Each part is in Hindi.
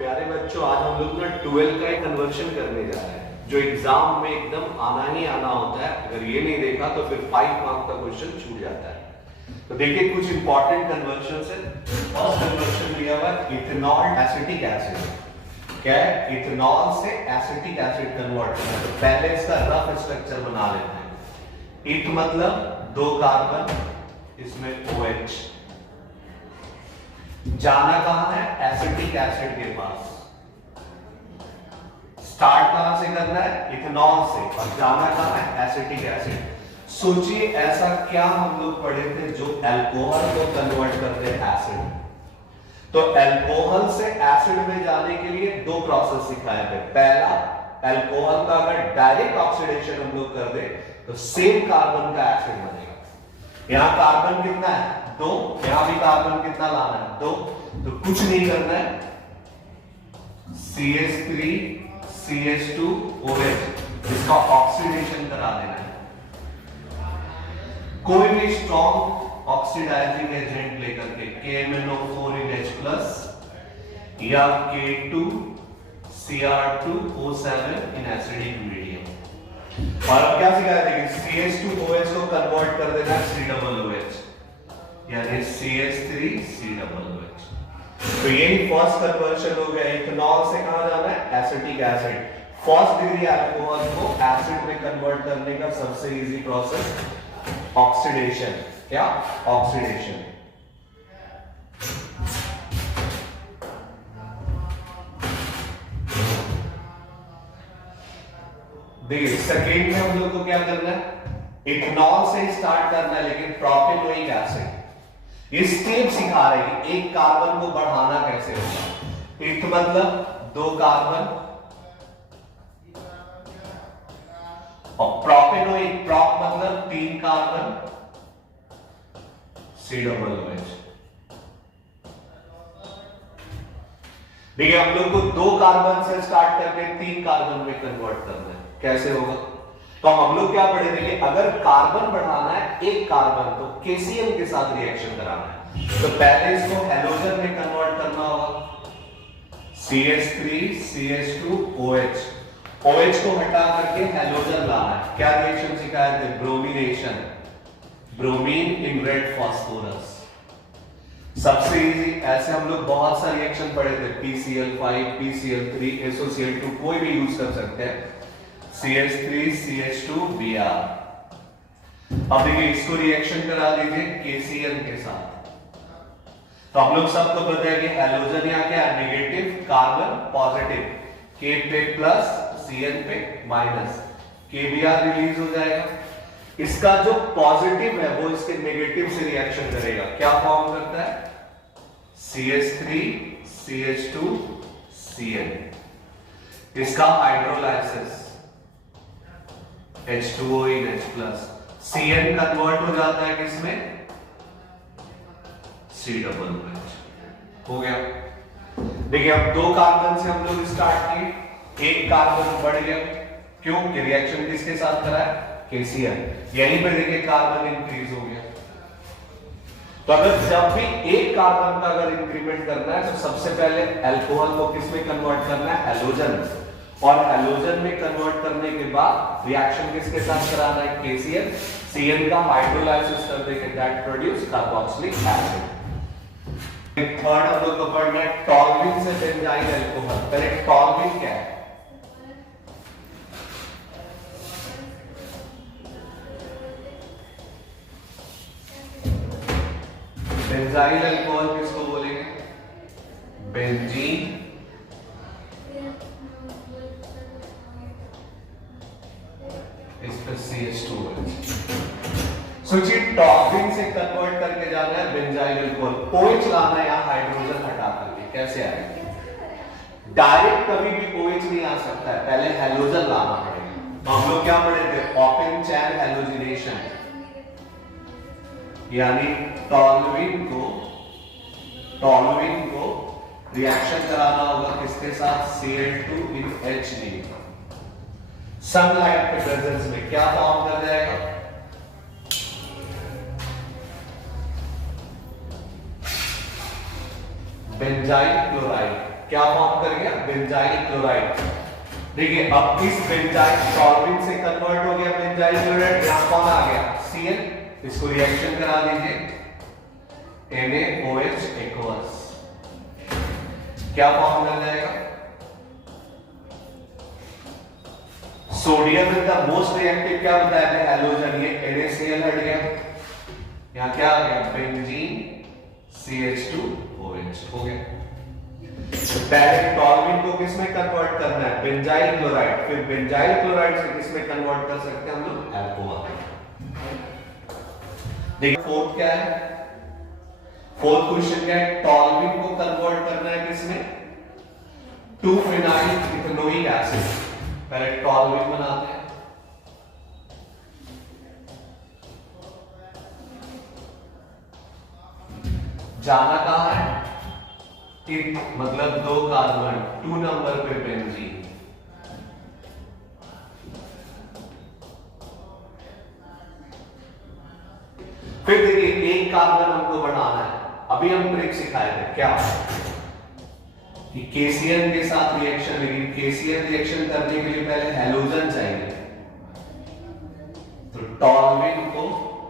प्यारे बच्चों, आज हम लोग ना 12 का एक कन्वर्शन करने जा रहे हैं जो एग्जाम में एकदम आना ही आना होता है। अगर ये नहीं देखा तो फिर 5 मार्क का क्वेश्चन छूट जाता है। तो देखिए कुछ इंपॉर्टेंट कन्वर्शन है। फर्स्ट कन्वर्शन दिया हुआ है इथेनॉल एसिटिक एसिड। क्या है? इथेनॉल से एसिटिक एसिड कन्वर्ट करना है। तो पहले इसका रफ स्ट्रक्चर बना लेते हैं। इथ मतलब 2 कार्बन, इसमें OH। जाना कहां है? एसिटिक एसिड के पास। स्टार्ट कहां से करना है? इथेनॉल से, और जाना कहां है? Acetic acid. सोचिए ऐसा क्या हम लोग पढ़े थे जो अल्कोहल को कन्वर्ट करते हैं एसिड। तो अल्कोहल से एसिड में जाने के लिए 2 प्रोसेस सिखाए थे। पहला, अल्कोहल का अगर डायरेक्ट ऑक्सीडेशन हम लोग कर दे तो सेम कार्बन का एसिड बनेगा। यहां कार्बन कितना है? 2। यहां भी कार्बन कितना लाना है? 2। तो कुछ नहीं करना है, CH3 CH2 OH इसका ऑक्सीडेशन करा देना है। कोई भी स्ट्रॉन्ग ऑक्सीडाइजिंग एजेंट लेकर के KMnO4 या K2 Cr2O7 in acidic medium. और अब क्या सिखाया? देखिए CH2OH को कन्वर्ट कर देना है COOH, यानी CH3 COOH। तो यही फर्स्ट कन्वर्शन हो गया। इथेनॉल से कहां जाना है? Acetic acid. First degree alcohol को एसिड में कन्वर्ट करने का सबसे इजी प्रोसेस ऑक्सीडेशन। क्या? ऑक्सीडेशन। देखिए सेकेंड में हम लोग को क्या करना है? इथेनॉल से स्टार्ट करना है, लेकिन प्रोपेनोइक एसिड। ये स्टेप सिखा रही है एक कार्बन को बढ़ाना कैसे होगा। इथ मतलब 2 कार्बन, और प्रोपेनोइक प्रोप मतलब 3 कार्बन, COOH। देखिए हम लोग को 2 कार्बन से स्टार्ट करके 3 कार्बन में कन्वर्ट करना है। कैसे होगा? तो हम लोग क्या पढ़े थे कि अगर कार्बन बढ़ाना है एक कार्बन तो KCl के साथ रिएक्शन कराना है। तो पहले इसको हैलोजन में कन्वर्ट करना होगा। CH3 CH2 OH। OH को हटा करके हैलोजन लाना है। क्या रिएक्शन सिखाए थे? Bromination. Bromine in red phosphorus. सबसे इजी। ऐसे हम लोग बहुत सारे रिएक्शन पढ़े थे, PCl5 PCl3 SOCl2, कोई भी यूज कर सकते हैं। CH3 CH2 Br। अब देखिए इसको रिएक्शन करा दीजिए KCl के साथ। तो हम लोग सबको पता है कि हैलोजन यहां क्या है? नेगेटिव, कार्बन पॉजिटिव, K पे प्लस Cl पे माइनस, KBr रिलीज हो जाएगा। इसका जो पॉजिटिव है वो इसके नेगेटिव से रिएक्शन करेगा। क्या फॉर्म करता है? CH3 CH2 Cl। इसका hydrolysis H2O in H+। Cn convert हो जाता है किसमें? COOH। हो गया। देखिए अब 2 कार्बन से हम लोग स्टार्ट किए, एक कार्बन बढ़ गया। क्यों? कि रिएक्शन किसके साथ करा है? KCl। यहीं पे देखिए कार्बन इंक्रीज हो गया। तो अगर जब भी एक कार्बन का अगर इंक्रीमेंट करना है तो सबसे पहले अल्कोहल को किसमें कन्वर्ट करना है? हैलोजन। और हैलोजन में कन्वर्ट करने के बाद रिएक्शन किसके साथ कराना है? KCl। Cl का हाइड्रोलाइसिस कर देंगे, that produce carboxylic acid. Third हम लोग को पढ़ना है टॉलविन से बेंजाइल अल्कोहल। पहले टॉलविन क्या है? बेंजाइल अल्कोहल किसको बोलेंगे? बेंजीन। इस पे CH2OH। सोचिए टॉलविन से कन्वर्ट करके जाना है बेंजाइल अल्कोहल, OH लाना है, यहां हाइड्रोजन हटा करके। कैसे आएगा? डायरेक्ट कभी भी OH नहीं आ सकता है, पहले हैलोजन लाना पड़ेगा। तो हम लोग क्या पढ़े थे? ओपन चैन हैलोजिनेशन, यानी टॉलविन को रिएक्शन कराना होगा किसके साथ? Cl2 in H। सनलाइट के प्रेजेंस में क्या फॉर्म कर जाएगा? Benzyl chloride. क्या फॉर्म कर गया, बेंजाइल क्लोराइड। देखिए अब इस बेंजाइल टॉलविन से कन्वर्ट हो गया बेंजाइल क्लोराइड, यहां कौन आ गया, Cl, इसको रिएक्शन करा दीजिए, NaOH एक्वस, क्या फॉर्म कर जाएगा, sodium is the most reactive, क्या बताया था, हैलोजन, ये NaCl हट गया, यहां क्या आ गया, बेंजीन CH2OH हो गया। तो पहले टॉलविन को किस में कन्वर्ट करना है, बेंजाइल क्लोराइड, फिर बेंजाइल क्लोराइड से किस में कन्वर्ट कर सकते हैं हम लोग, अल्कोहल। देखिए फोर्थ क्या है, फोर्थ क्वेश्चन क्या है, टॉलविन को कन्वर्ट करना है किसमें, 2-phenyl इथेनोइक एसिड। पहले टॉलविन बनाते हैं, जाना कहां है, मतलब 2 कार्बन, 2 नंबर पे बेंजीन, फिर देखिए 1 कार्बन हमको बढ़ाना है, अभी हम ट्रिक सिखाए थे क्या कि KCl के साथ रिएक्शन, लेकिन KCl रिएक्शन करने के लिए पहले हैलोजन चाहिए, तो टॉलविन को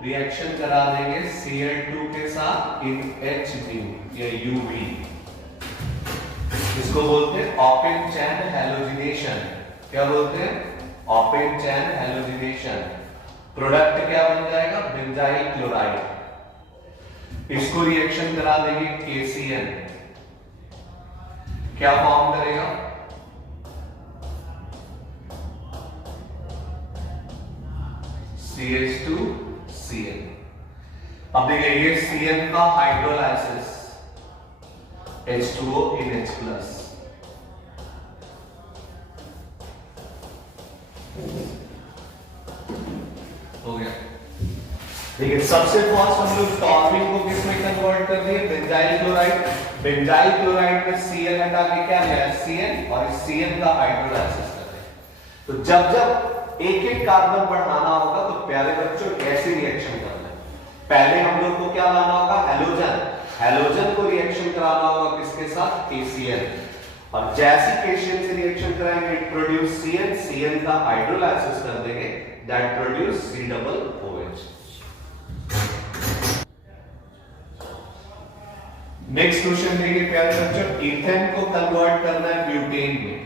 रिएक्शन करा देंगे Cl2 के साथ इन HU या UV, इसको बोलते हैं ओपन चैन हैलोजिनेशन। क्या बोलते हैं, ओपन चैन हैलोजिनेशन। प्रोडक्ट क्या बन जाएगा, बेंजाइल क्लोराइड, इसको रिएक्शन करा देंगे KCl, क्या फॉर्म करेगा, CH2Cl। अब देखिए ये Cl का हाइड्रोलाइसिस, H2O in H+, हो गया। देखिए सबसे फर्स्ट हम लोग टॉलविन को किसमें कन्वर्ट कर दिए, बेंजाइल क्लोराइड, बेंजाइल क्लोराइड में Cl हटा के क्या लिया, Cl, और इस Cl का हाइड्रोलाइसिस कर रहे हैं। तो जब जब एक एक कार्बन बढ़ाना होगा तो प्यारे बच्चों ऐसी रिएक्शन करना है, पहले हम लोग को क्या लाना होगा, हैलोजन, हैलोजन को रिएक्शन कराना होगा किसके साथ, KCl, और जैसी KCl से रिएक्शन कराएंगे इट प्रोड्यूस Cl, Cl का हाइड्रोलाइसिस कर देंगे, that produce C-OH। Next question देखिए प्यारे बच्चों, ईथेन को कन्वर्ट करना है ब्यूटेन में,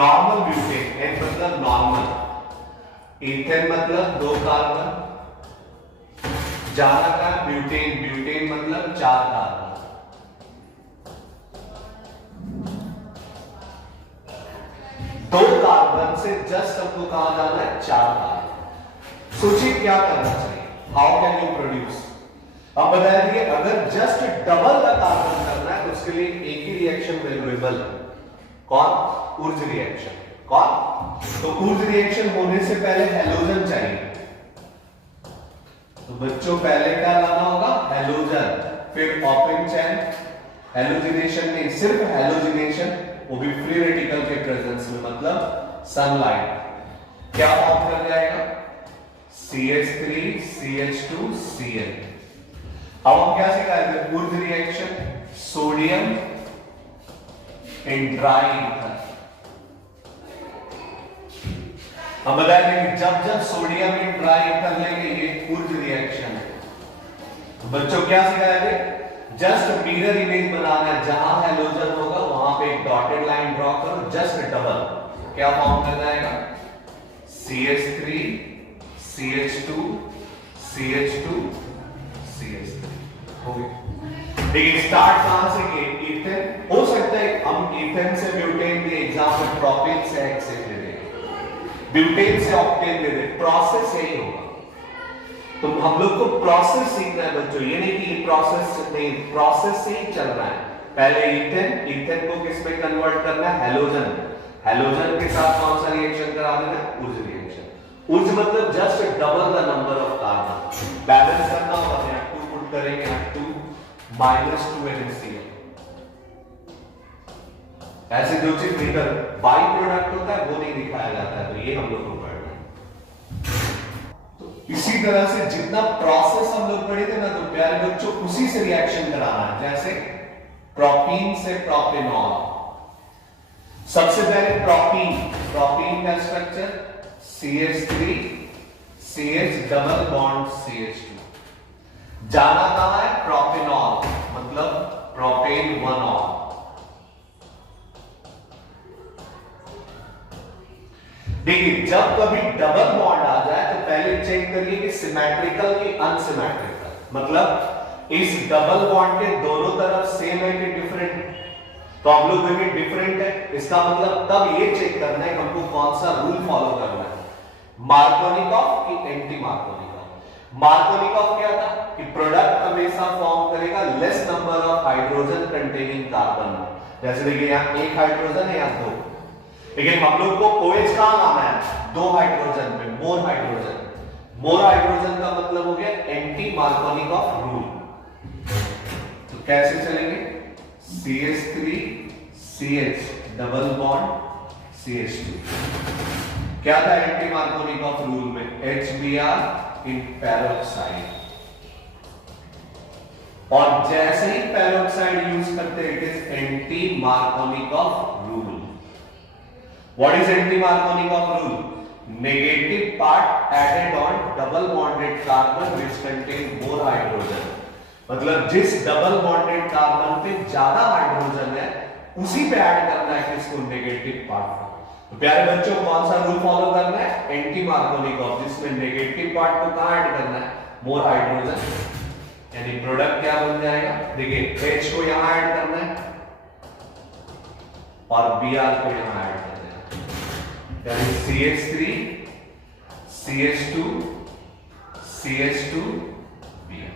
नॉर्मल ब्यूटेन, N मतलब नॉर्मल, ईथेन मतलब 2 कार्बन, जाना का ब्यूटेन, ब्यूटेन मतलब 4 कार्बन, दो कार्बन से जस्ट हमको कहां जाना है, 4 कार्बन। सोचिए क्या करना चाहिए, हाउ कैन यू प्रोड्यूस, अब बताया कि अगर जस्ट डबल द कार्बन करना है तो उसके लिए एक ही रिएक्शन वैल्यूएबल, कौन, ऊर्ज रिएक्शन, कौन, तो ऊर्ज रिएक्शन होने से पहले हैलोजन चाहिए, तो बच्चों पहले क्या लाना होगा, हैलोजन, फिर ओपन चैन हैलोजिनेशन, नहीं सिर्फ हैलोजिनेशन, वो भी फ्री रेडिकल के प्रेजेंस में, मतलब सनलाइट, क्या फॉर्म कर जाएगा, CH3 CH2 Cl। अब हम क्या सिखाए थे, Wurtz reaction, sodium in dry ether. हम बताए थे कि जब जब सोडियम इन ड्राई ईथर लेंगे ये ऊर्ज रिएक्शन है। बच्चों क्या सिखाए थे, जस्ट मिरर इमेज बनाना है, जहां हैलोजन होगा वहां पे एक डॉटेड लाइन ड्रॉ करो, जस्ट डबल, क्या फॉर्म कर जाएगा, CH3 CH2 CH2 CH3 हो गया। देखिए स्टार्ट कहां से किए, ईथेन, हो सकता है हम ईथेन से ब्यूटेन के एग्जाम में प्रोपेन से हेक्सेन ले लें, ब्यूटेन से ऑक्टेन ले लें, प्रोसेस यही होगा। तो हम लोग को प्रोसेस सीखना है बच्चों, ये नहीं कि प्रोसेस नहीं, प्रोसेस से ही चलना है। पहले ईथेन, ईथेन को किस में कन्वर्ट करना है, हैलोजन, हैलोजन के साथ कौन सा रिएक्शन करा देना है, ऊर्ज रिएक्शन, ऊर्ज मतलब just double the number of carbon, balance करना होगा, यहाँ 2 पुट करेंगे, यहाँ 2 -2 NaCl, ऐसे जो चीज निकल बाई प्रोडक्ट होता है वो नहीं दिखाया जाता है, तो ये हम लोग को पढ़ना है। तो इसी तरह से जितना प्रोसेस हम लोग पढ़े थे ना, तो प्यारे बच्चों उसी से रिएक्शन कराना है, जैसे प्रोपीन से प्रोपेनॉल, सबसे पहले प्रोपीन, प्रोपीन का structure CH3 CH double bond CH2। जाना कहां है? प्रोपेनॉल, मतलब प्रोपेन 1ऑल। देखिए जब कभी डबल बॉन्ड आ जाए तो पहले चेक करिए कि सिमेट्रिकल की अनसिमेट्रिकल, मतलब इस डबल बॉन्ड के दोनों तरफ सेम है कि डिफरेंट। तो हम लोग देखें डिफरेंट है, इसका मतलब तब ये चेक करना है कि हमको कौन सा रूल फॉलो करना है, मार्कोनिकॉफ की एंटी मार्कोनिकॉफ। मार्कोनिकॉफ क्या था कि प्रोडक्ट हमेशा फॉर्म करेगा less number of hydrogen containing carbon. जैसे देखिए यहां एक हाइड्रोजन है, यहां दो, लेकिन हम लोग को OH कहां लाना है? दो हाइड्रोजन पे, मोर हाइड्रोजन। मोर हाइड्रोजन का मतलब हो गया एंटी मार्कोनिकॉफ रूल। तो कैसे चलेंगे? CH3 CH double bond CH2। क्या था एंटी मार्कोनिकॉफ रूल में? HBr इन पेरोक्साइड। और जैसे ही पेरोक्साइड यूज करते it is anti Markovnikov rule. What is anti-Markovnikov rule? Negative part added on double bonded carbon which contain more hydrogen। मतलब जिस डबल बॉन्डेड कार्बन पे ज्यादा हाइड्रोजन है उसी पे ऐड करना है किसको? नेगेटिव पार्ट को। तो प्यारे बच्चों कौन सा रूल फॉलो करना है? एंटी मार्कोनिकॉफ, जिसमें नेगेटिव पार्ट को कहां ऐड करना है? More hydrogen. यानी प्रोडक्ट क्या बन जाएगा? देखिए H को यहां ऐड करना है और Br को यहां ऐड करना है, यानी CH3 CH2 CH2 Br।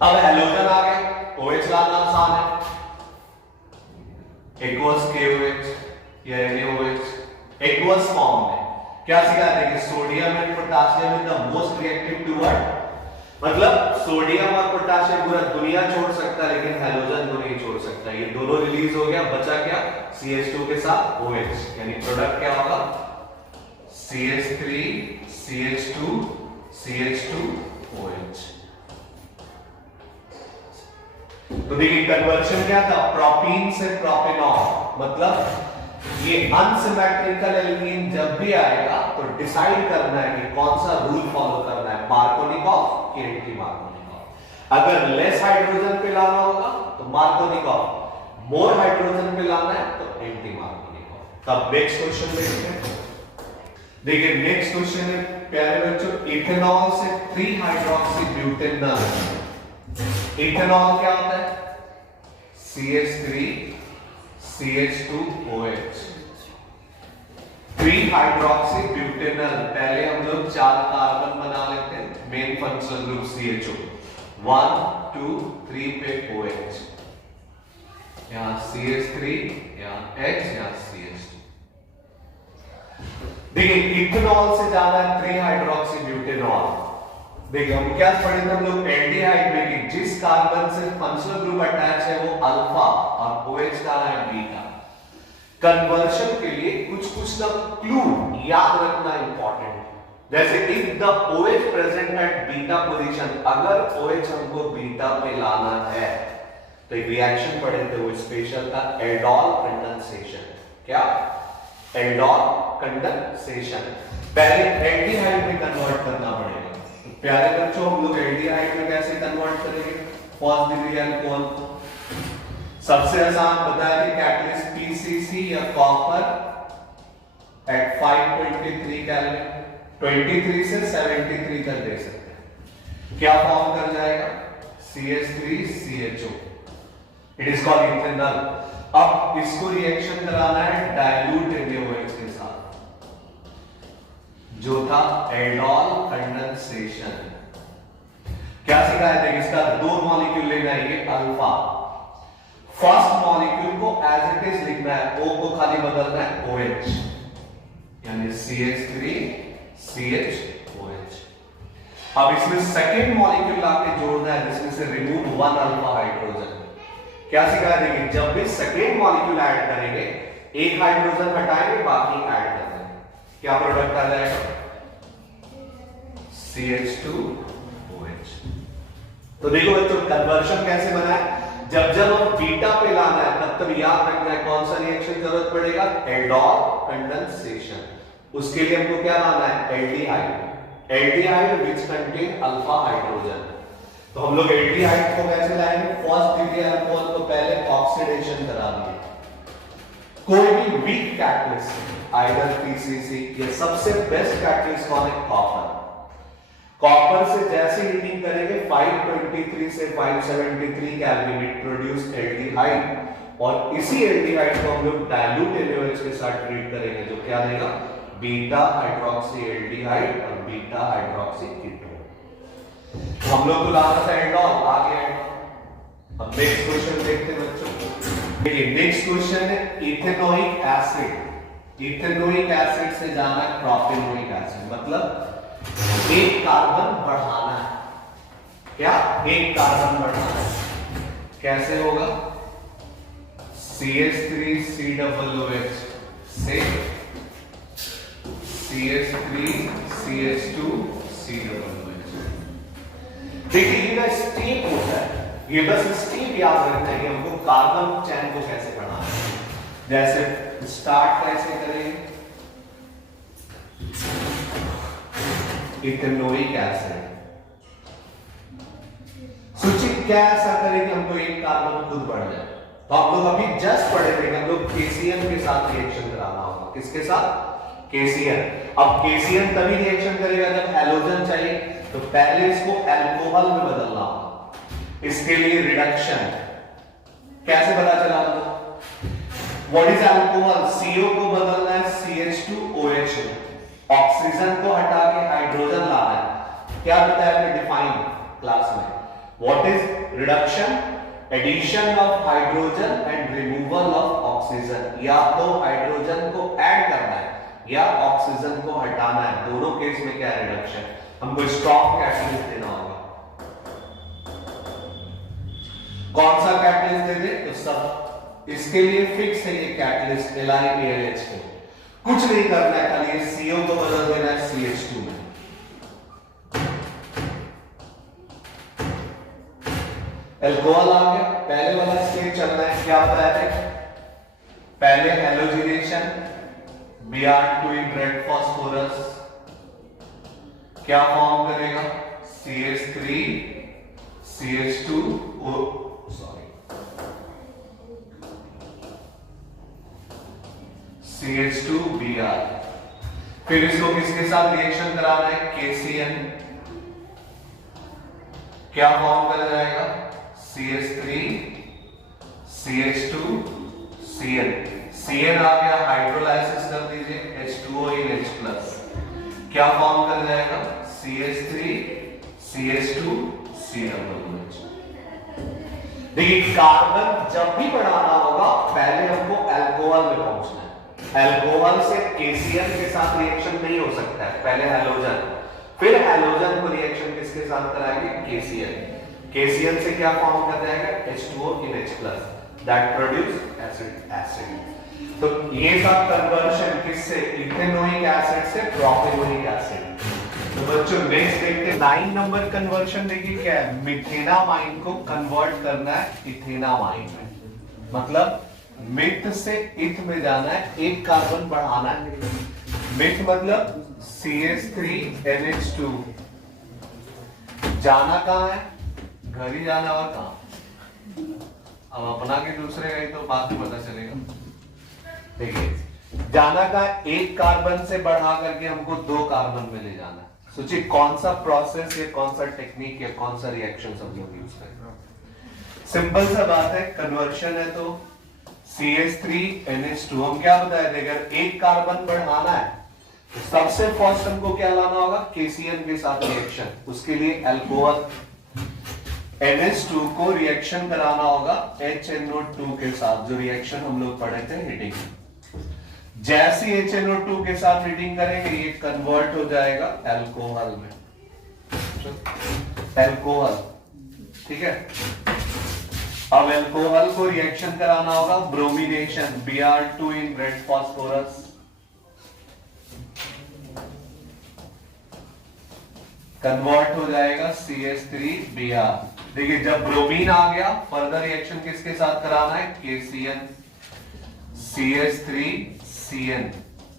अब हैलोजन आ गए, OH लाना आसान है, एक्वस KOH या NaOH। एक्वस फॉर्म में क्या सिखा देंगे? Sodium and potassium is the most reactive toward, मतलब सोडियम और पोटेशियम पूरा दुनिया छोड़ सकता है लेकिन हैलोजन को नहीं छोड़ सकता। ये दोनों रिलीज हो गया, बचा क्या? CH2 के साथ OH, यानी प्रोडक्ट क्या होगा? CH3 CH2 CH2 OH। तो देखिए कन्वर्शन क्या था? प्रोपीन से प्रोपेनॉल, मतलब ये अनसिमेट्रिकल एल्कीन जब भी आएगा तो डिसाइड करना है कि कौन सा रूल फॉलो करना है, मार्कोनिकॉफ की एंटी मार्कोनिकॉफ। अगर लेस हाइड्रोजन पे लाना होगा तो मार्कोनिकॉफ, मोर हाइड्रोजन पे लाना है तो एंटी मार्कोनिकॉफ। तब नेक्स्ट क्वेश्चन देखते हैं। देखिए नेक्स्ट क्वेश्चन है प्यारे बच्चों, इथेनॉल से 3 हाइड्रोक्सी ब्यूटेनॉल। इथेनॉल क्या होता है? CH3 CH2OH 3 hydroxy butanol. पहले हम लोग 4 कार्बन बना लेते हैं, मेन फंक्शनल ग्रुप CHO, 1 2 3 पे OH, यहां CH3, यहां H, यहां CH2। देखिए इथेनॉल से जाना है 3 हाइड्रोक्सी ब्यूटेनॉल। देखिए हम क्या पढ़े थे हम लोग एल्डिहाइड में कि जिस कार्बन से फंक्शनल ग्रुप अटैच है वो अल्फा और OH का है बीटा। कन्वर्शन के लिए कुछ ना क्लू याद रखना इंपॉर्टेंट। जैसे if the OH present at beta position, अगर OH हमको बीटा पे लाना है तो एक रिएक्शन पढ़े थे वो स्पेशल था एल्डोल कंडेंसेशन। क्या? Aldol condensation. पहले एल्डिहाइड में कन्वर्ट करना पड़ेगा। प्यारे बच्चों हम लोग एल्डिहाइड में कैसे कन्वर्ट करेंगे? फर्स्ट डिग्री अल्कोहल, सबसे आसान बताया कि कैटलिस्ट PCC या कॉपर एट 523 केल्विन, 23 से 73 तक दे सकते हैं। क्या फॉर्म कर जाएगा? CH3CHO, it is called ethanol. अब इसको रिएक्शन कराना है डाइल्यूट NaOH के साथ, जो था एल्डोल कंडेंसेशन। क्या सिखाया था? इसका 2 मॉलिक्यूल लेना है, ये अल्फा। फर्स्ट मॉलिक्यूल को एज इट इज लिखना है, O को खाली बदलना है OH, यानी CH3 CHOH। अब इसमें सेकेंड मॉलिक्यूल लाके जोड़ना है जिसमें से रिमूव 1 अल्फा हाइड्रोजन। क्या सिखाया? देखिए जब भी सेकेंड मॉलिक्यूल ऐड करेंगे एक हाइड्रोजन हटाएंगे बाकी ऐड कर देंगे, क्या प्रोडक्ट आ जाएगा? CH2OH। तो देखो बच्चों कन्वर्शन कैसे बना है? जब जब हम बीटा पे लाना है तब तब याद रखना है कौन सा रिएक्शन जरूरत पड़ेगा, एल्डोल कंडेंसेशन। उसके लिए हमको क्या लाना है, aldehyde. Aldehyde which contain alpha hydrogen. तो हम लोग एल्डिहाइड को कैसे लाएंगे, फर्स्ट डिग्री अल्कोहल को पहले ऑक्सीडेशन करा दिए। कोई भी वीक कैटलिस्ट आइदर पीसीसी, ये सबसे बेस्ट कैटलिस्ट कौन है, कॉपर। कॉपर से जैसे हीटिंग करेंगे 523 से 573 केल्विन इट प्रोड्यूस एल्डिहाइड, और इसी एल्डिहाइड को हम लोग डाइल्यूट NaOH के साथ ट्रीट करेंगे जो क्या देगा, बीटा हाइड्रोक्सी एल्डिहाइड और बीटा हाइड्रोक्सी कीटोन। हम लोग तो लाना था एल्डोल, आ गया एल्डोल। अब नेक्स्ट क्वेश्चन देखते हैं बच्चों। देखिए नेक्स्ट क्वेश्चन है इथेनोइक एसिड। इथेनोइक एसिड से जाना है प्रोपेनोइक एसिड, मतलब एक कार्बन बढ़ाना है। क्या, एक कार्बन बढ़ाना है। कैसे होगा, CH3COOH से CH3CH2COOH। देखिए ये स्टेप होता है, ये बस स्टेप याद रखना है कि हमको कार्बन चैन को कैसे बढ़ाना है। जैसे स्टार्ट कैसे करेंगे, इथेनोइक एसिड। सूचित क्या ऐसा करें कि हमको एक कार्बन खुद बढ़ जाए। तो हम लोग अभी जस्ट पढ़े थे, हम लोग KCN के साथ रिएक्शन कराना होगा। किसके साथ, KCN। अब KCN तभी रिएक्शन करेगा जब हैलोजन चाहिए, तो पहले इसको अल्कोहल में बदलना होगा। इसके लिए रिडक्शन कैसे पता चला हमको, व्हाट इज अल्कोहल, CO को बदलना है CH2OH में, ऑक्सीजन को हटा के हाइड्रोजन लाना है। क्या बताया हमने डिफाइन क्लास में, what is reduction, addition of hydrogen and removal of oxygen. या तो हाइड्रोजन को ऐड करना है या ऑक्सीजन को हटाना है, दोनों केस में क्या रिडक्शन। हमको स्ट्रॉन्ग कैटलिस्ट देना होगा। कौन सा कैटलिस्ट दे दे, तो सब इसके लिए फिक्स है ये कैटलिस्ट LiAlH को, कुछ नहीं करना है, खाली CO को बदल देना है CH2 में। अल्कोहल आ गया, पहले वाला स्टेज चलना है। क्या बताया था, पहले halogenation, Br2 in red phosphorus क्या फॉर्म करेगा, CH3 CH2 CH2Br। फिर इसको किसके साथ रिएक्शन कराना है, KCN। क्या फॉर्म कर जाएगा, CH3 CH2 Cn। Cn आ गया, हाइड्रोलाइसिस कर दीजिए, H2O इन H+। क्या फॉर्म कर जाएगा, CH3 CH2 COOH। देखिए कार्बन जब भी बढ़ाना होगा पहले हमको अल्कोहल में पहुंचना है। अल्कोहल से KCN के साथ रिएक्शन नहीं हो सकता है, पहले हैलोजन, फिर हैलोजन को रिएक्शन किसके साथ कराएंगे, KCN। KCN से क्या फॉर्म कर जाएगा, H2O in H+, that produce acid. तो ये सब कन्वर्शन किससे, इथेनोइक एसिड से प्रोपेनोइक एसिड। तो बच्चों नेक्स्ट देखते हैं 9 नंबर कन्वर्शन। देखिए क्या है, मिथेनामाइन को कन्वर्ट करना है इथेनामाइन में, मतलब मिथ से इथ में जाना है, एक कार्बन बढ़ाना है। मिथ मतलब CH3NH2, जाना कहां है, घर ही जाना और कहां, अब अपना के दूसरे गए तो बाद में पता चलेगा। देखिए जाना का एक कार्बन से बढ़ा करके हमको 2 कार्बन में ले जाना है। सोचिए कौन सा प्रोसेस या कौन सा टेक्निक या कौन सा रिएक्शन हम लोग यूज करें। सिंपल सा बात है, कन्वर्शन है तो CH3NH2 हम क्या बताए थे, अगर एक कार्बन बढ़ाना है तो सबसे फर्स्ट हमको क्या लाना होगा, KCN के साथ रिएक्शन। उसके लिए अल्कोहल NH2 को रिएक्शन कराना होगा HNO2 के साथ, जो रिएक्शन हम लोग पढ़े थे हीटिंग। जैसे HNO2 के साथ हीटिंग करेंगे ये कन्वर्ट हो जाएगा अल्कोहल में, अल्कोहल, ठीक है। अब अल्कोहल को रिएक्शन कराना होगा bromination, Br2 in red phosphorus, convert हो जाएगा CH3Br। देखिए जब ब्रोमीन आ गया फर्दर रिएक्शन किसके साथ कराना है, KCN। CH3CN।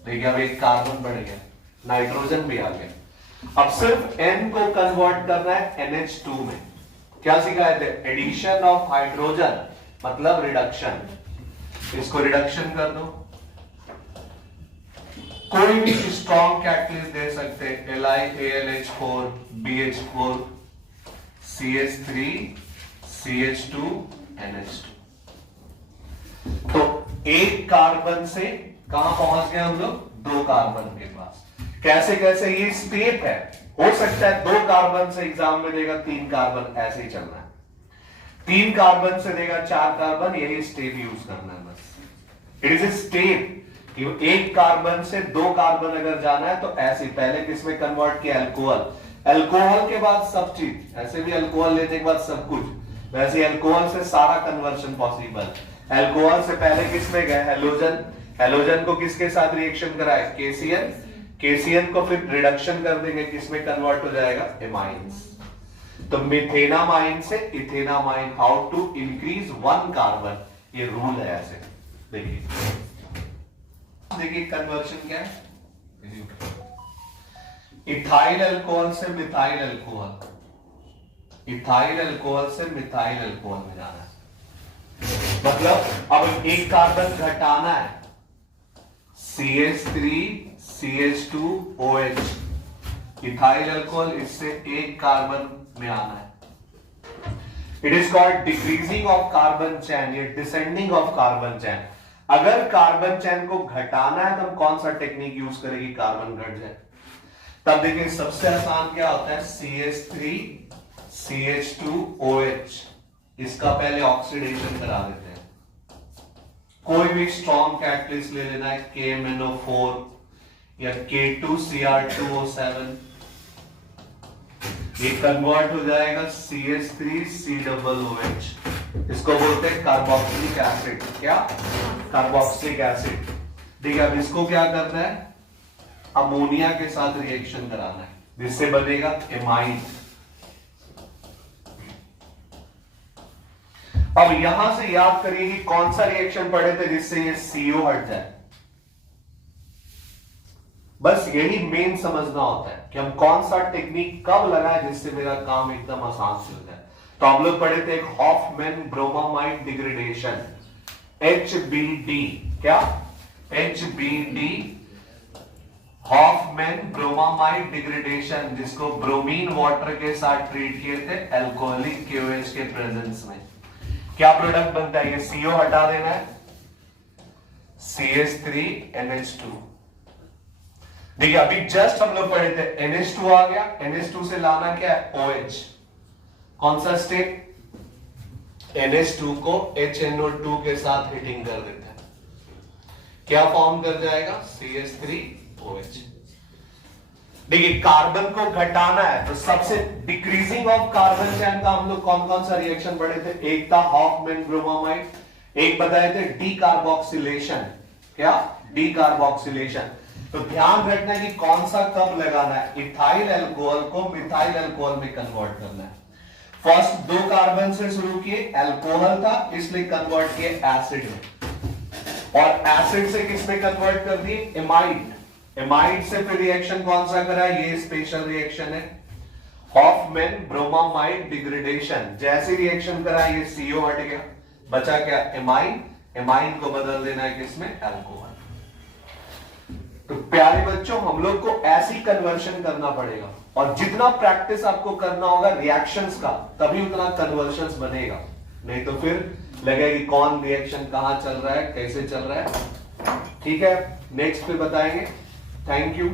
देखिए अब एक कार्बन बढ़ गया, नाइट्रोजन भी आ गया। अब सिर्फ N को कन्वर्ट करना है NH2 में। क्या सिखाए थे? एडिशन ऑफ हाइड्रोजन मतलब रिडक्शन। इसको रिडक्शन कर दो। कोई भी स्ट्रॉन्ग कैटलिस्ट दे सकते हैं, LiAlH4 BH4 CH3 CH2 NH2। तो एक कार्बन से कहां पहुंच गए हम लोग? दो कार्बन के पास। कैसे कैसे ये स्टेप है। हो सकता है दो कार्बन से एग्जाम में देगा 3 कार्बन, ऐसे ही चलना है। 3 कार्बन से देगा 4 कार्बन, यही स्टेप यूज करना है बस। इट इज ए स्टेप कि एक कार्बन से 2 कार्बन अगर जाना है तो ऐसे पहले किसमें कन्वर्ट किया? अल्कोहल। अल्कोहल के बाद सब चीज, ऐसे भी अल्कोहल लेने के बाद सब कुछ, वैसे अल्कोहल से सारा कन्वर्शन पॉसिबल। अल्कोहल से पहले किसमें गए? हेलोजन। हेलोजन को किसके साथ रिएक्शन कराए? KCl। KCl को फिर रिडक्शन कर देंगे, किसमें कन्वर्ट हो जाएगा? एमाइंस। तो मिथेनामाइन से ethanamine, how to increase 1 carbon, ये रूल है ऐसे। देखिए कन्वर्शन क्या है? इथाइल अल्कोहल से मिथाइल अल्कोहल, इथाइल अल्कोहल से मिथाइल अल्कोहल में जाना है। मतलब अब एक कार्बन घटाना है, CH3 CH2OH, इथाइल अल्कोहल, इससे एक कार्बन में आना है। It is called decreasing of carbon chain या डिसेंडिंग ऑफ कार्बन चेन। अगर कार्बन चेन को घटाना है तो हम कौन सा टेक्निक यूज करेंगे? कार्बन घट जाए। तब देखिए सबसे आसान क्या होता है? CH3 CH2OH, इसका पहले ऑक्सीडेशन करा देते हैं। कोई भी स्ट्रॉन्ग कैटलिस्ट ले लेना है, KMnO4 या K2Cr2O7, ये कन्वर्ट हो जाएगा CH3COOH। इसको बोलते हैं कार्बोक्सिलिक एसिड। क्या? Carboxylic acid. ठीक है, अब इसको क्या करना है? अमोनिया के साथ रिएक्शन कराना है, जिससे बनेगा एमाइड। अब यहां से याद करिए कि कौन सा रिएक्शन पढ़े थे जिससे ये CO हट जाए। बस यही मेन समझना होता है कि हम कौन सा टेक्निक कब लगाए जिससे मेरा काम एकदम आसान से हो जाए। तो हम लोग पढ़े थे हॉफमैन ब्रोमामाइड डिग्रेडेशन, HBD। क्या? HBD, हॉफमैन ब्रोमामाइड डिग्रेडेशन, जिसको ब्रोमीन वाटर के साथ ट्रीट किए थे अल्कोहलिक KOH के प्रेजेंस में। क्या प्रोडक्ट बनता है? ये CO हटा देना है, CH3NH2। देखिए अभी जस्ट हम लोग पढ़े थे NH2 आ गया, NH2 से लाना क्या है? OH। कौन सा स्टेप? NH2 को HNO2 के साथ हीटिंग कर देते हैं, क्या फॉर्म कर जाएगा? CH3OH। देखिए कार्बन को घटाना है तो सबसे डिक्रीजिंग ऑफ कार्बन चेन का हम लोग कौन कौन सा रिएक्शन पढ़े थे? एक था हॉफमैन ब्रोमामाइड, एक बताए थे डीकार्बोक्सिलेशन। क्या? डीकार्बोक्सिलेशन। तो ध्यान रखना है कि कौन सा कब लगाना है। इथाइल अल्कोहल को मिथाइल अल्कोहल में कन्वर्ट करना है। फर्स्ट 2 कार्बन से शुरू किए, अल्कोहल था इसलिए कन्वर्ट किए एसिड में, और एसिड से किस में कन्वर्ट कर दिए? एमाइड। एमाइड से फिर रिएक्शन कौन सा करा? ये स्पेशल रिएक्शन है, हॉफमैन ब्रोमामाइड डिग्रेडेशन। जैसे रिएक्शन करा ये CO हट गया, बचा क्या? एमाइन। एमाइन को बदल देना है किसमें? अल्कोहल। तो प्यारे बच्चों हम लोग को ऐसी कन्वर्शन करना पड़ेगा, और जितना प्रैक्टिस आपको करना होगा रिएक्शंस का, तभी उतना कन्वर्शंस बनेगा। नहीं तो फिर लगेगा कि कौन रिएक्शन कहां चल रहा है, कैसे चल रहा है। ठीक है, नेक्स्ट पे बताएंगे। Thank you.